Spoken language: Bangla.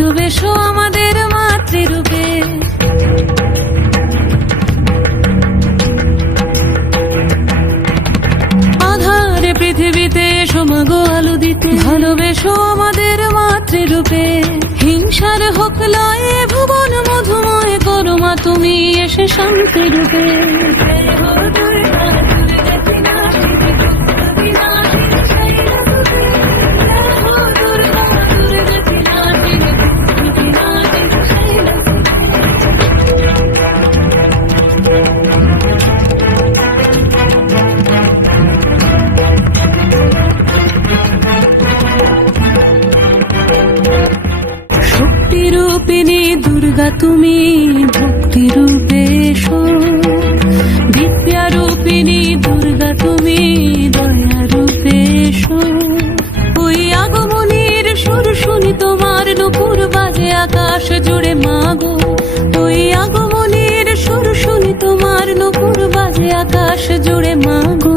ভালোবেসো আমাদের মাতৃরূপে। আধারে পৃথিবীতে এসো মাগো আলো দিতে, ভালোবেসো আমাদের মাতৃরূপে। হিংসার হোক লয়ে ভুবন মধুময় করো মা তুমি এসে শান্তি রূপে। শক্তিরূপিণী দুর্গা তুমি ভক্তি রূপে এসো, বিদ্যারূপিণী দুর্গা তুমি দয়া রূপে এসো। ওই আগমনীর সুর শুনি তোমার নুপুর বাজে আকাশ জুড়ে মাগো, ওই আগমনীর সুর শুনি তোমার নুপুর বাজে আকাশ জুড়ে মাগো।